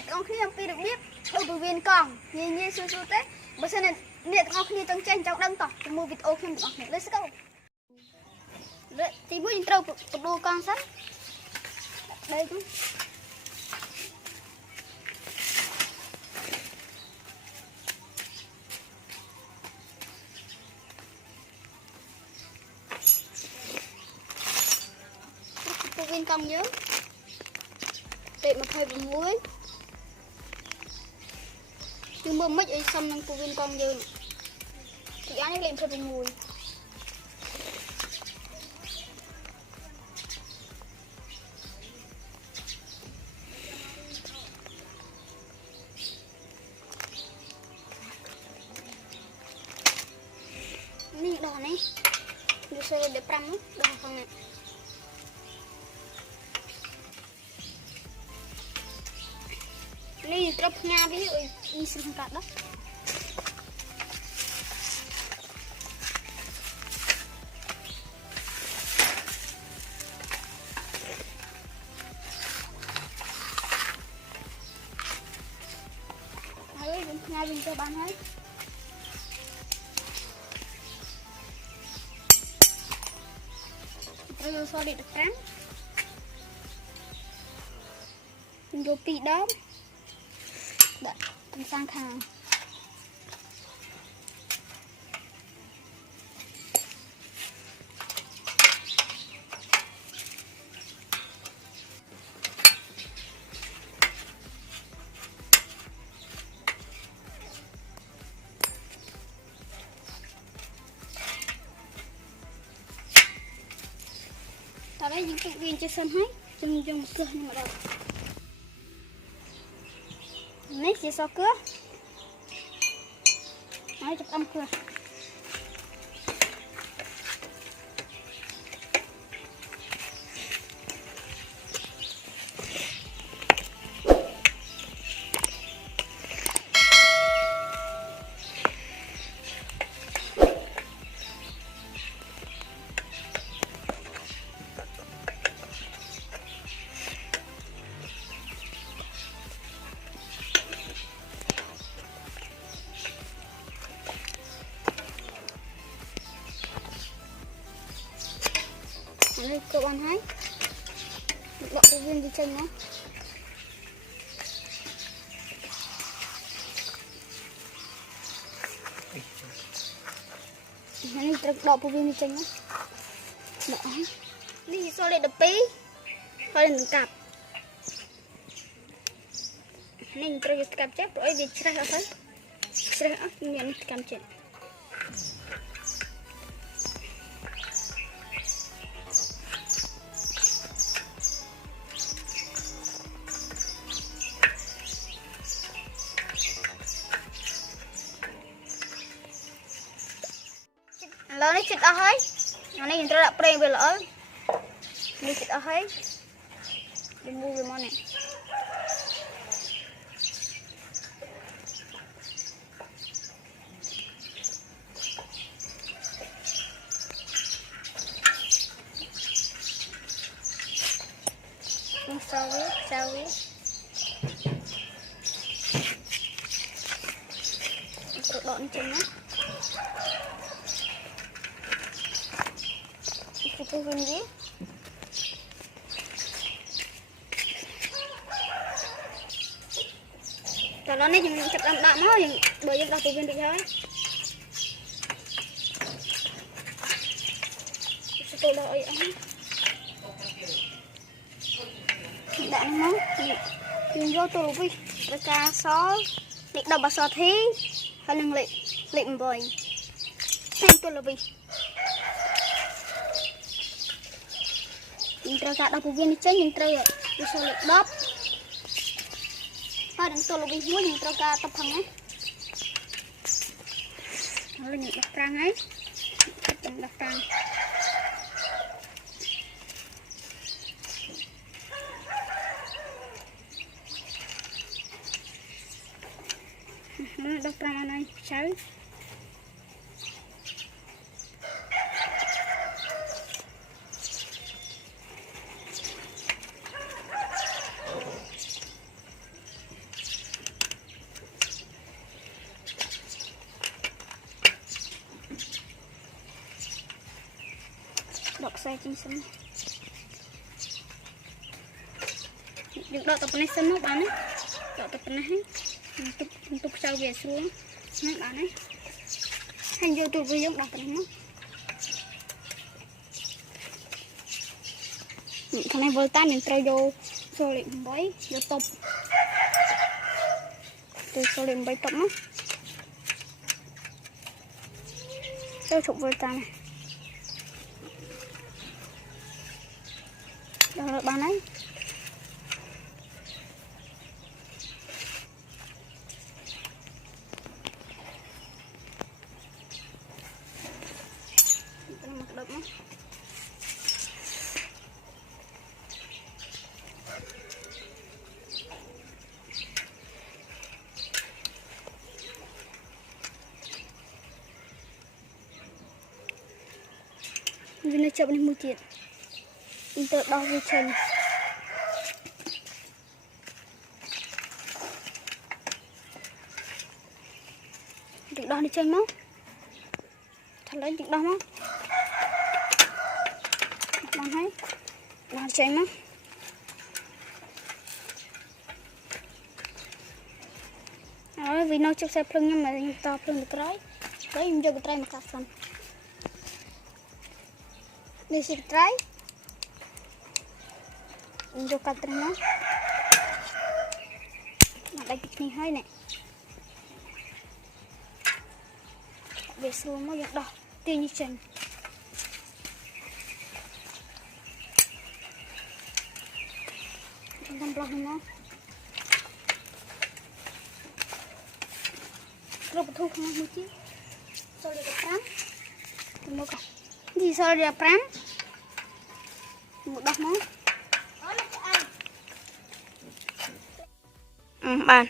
nè con khi pi được biết đâu từ viên còn như su su tết bữa sau này nè con khi trong tranh trong đăng tỏ mua video phim của mình let's go thì muốn trâu đua con sắt đây cũng viên cong nhớ để mà thay bằng muối nhưng mà mấy ấy xong năng viên cong nhớ thì ăn ấy lên thay bằng muối này đỏ này như xe để prang đỏ không ạ này trấp nha ví dụ đi xin cả đó đấy nha mình cho bán hết rồi so đi được trắng mình vô pi đó đã sang hàng tại đây những cái viên chưa sân hết dùng cưa nhưng mà đâu nét chỉ so cưa nói chụp âm cưa đây cậu ăn hết đậu cái viên đi chanh nó này đậu cái viên đi chanh nó đậu đi so lên đập pí so lên cặp này terus cặp chép rồi đi chả sao hết chả nhận cặp chép lớn này chích ở hết, nó này chúng ta đã preng về lỡ, đi chích ở hết, đi mua về món này, sao biết, tự đọn chân á. Cái viên gì? Rồi nó này chúng chụp đậm đậm thôi, bởi vì đọc cái viên được thôi. Tôi đợi ăn. Đạn nó, dùng vô tù vi, rồi cá xó, định đọc bà xó thí, hay lưng lịm bồi, thanh tôi là vì. Mình trao cả đọc viên đi chơi mình trao đi so lực đắp hai đằng tôi là vì muốn mình trao cả tập thằng ấy nó là những đặc trang ấy đặc trang nó đặc trang này cháy đọc xe trên sân được đọc tập này sân nó bán ấy đọc tập này tục sau về xuống nó bán ấy hành vô tụi vui giống đọc tập này thằng này vừa tan mình treo vô xô liệm bấy vô tục từ xô liệm bấy tập á treo chụp vừa tan này đó là bán ấy mặc đậm á vì nó chậm lên 1 triệu tự đo vi chân được đo đi chân máu thật lấy được đo máu bằng thấy đo chân máu đó vì nó chụp xe plung nhưng mà to plung được đấy em cho cái trai mà cắt xong đi xịt trái vô cắt nó mà đây cái hơi này về xuống mới được đỏ tiêu như chân không lo nó rồi thu không mua chứ rồi được lắm mua cả gì sao được lắm một đọc nó bàn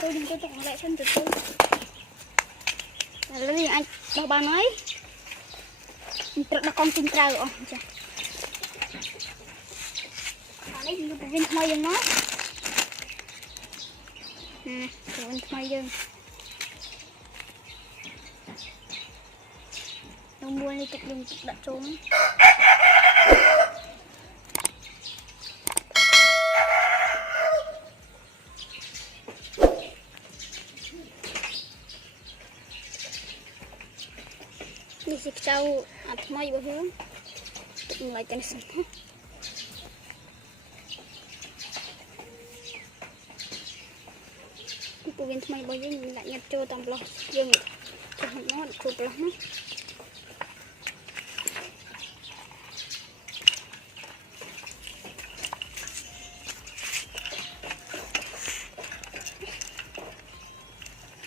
tôi đừng có tụng lại chân từ tôi lấy gì anh đâu bà nói tự đặt con tin trao rồi lấy gì của viên thay dân nó nè của viên thay dân đông mua đi tục đừng đặt trốn đi xịt trâu thay bao hướng tụng lại cho nó xong cô viên thay bao nhiêu mình lại nhặt trâu tầm lo dương cho nó chụp lắm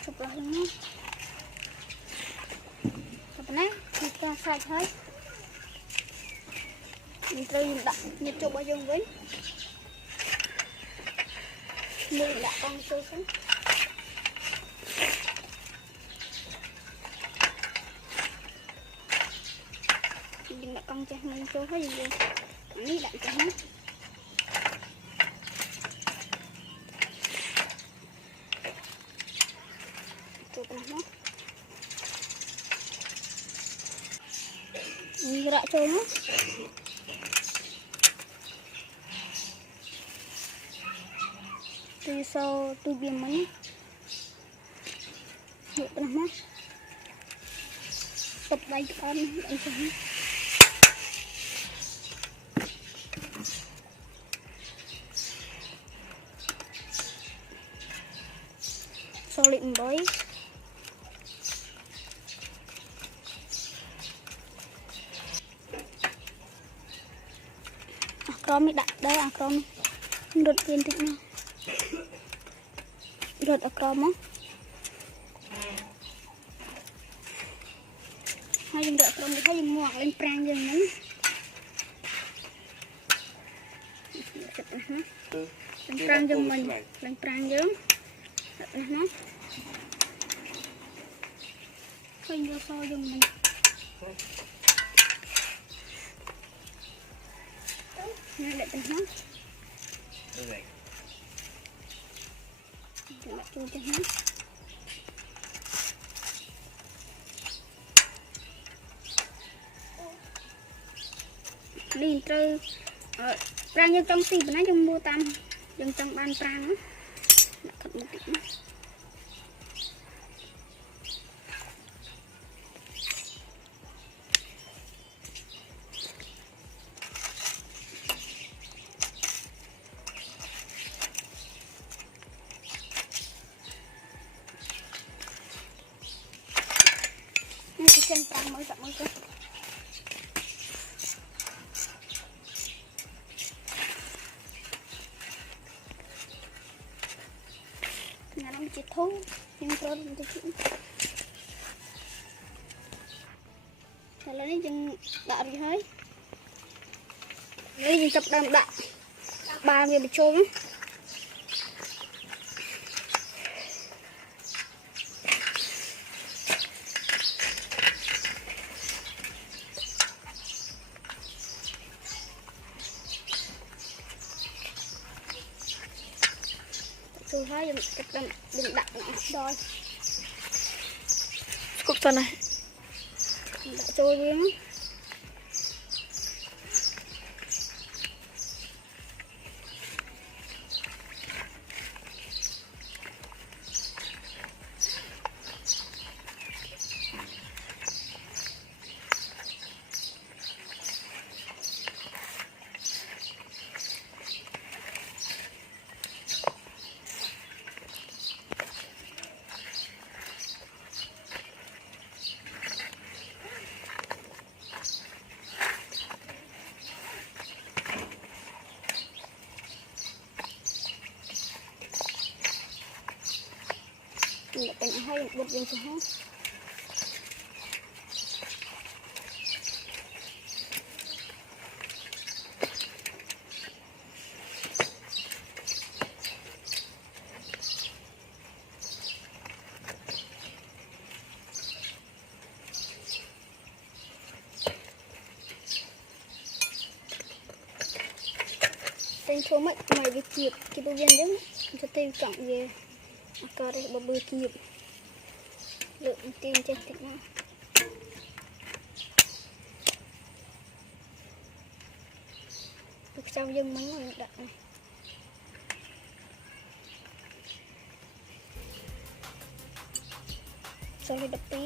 chụp lắm chụp này thì ta sạch hết mình tôi đặt nhặt trâu bao nhiêu với mình đã con trâu xuống mình đã con cho mình trâu hết gì vậy ní đặt cho hết chụp nó như đã trâu nó từ sau từ biên mấy được lắm á tập đây con anh xem sau lịnh bới con mới đặt đây con đột tiền thích nào đột ở con á hai dùng đợi con thấy dùng ngoặc lên prang dừng nữa lên prang dừng mình lên prang dừng nó Khơi vô sôi dùng mình. Nè để tình hết. Rồi. Để lại chung cho hết. Đi trừ ra như trong xì nãy trong mua tam dân trong ban trang á thật một tí nữa. Này cái chân trang mới chậm mới cơ. Nhà nó chỉ thú nhưng rồi mình chỉ là lấy chân đạ đi hơi lấy chân chập đâm đạ ba người bị trốn tôi thấy dùng chập đâm đạ rồi cục tuần này đã trôi đi mình đã hay bật lên cho hết tên số mấy mày bị kịp cái bộ viên đấy cho tiêu trọng về coi đây bộ bơi kịp lượng tiền trên thịt nó được sao dân mấy người đặt này sau khi đập tí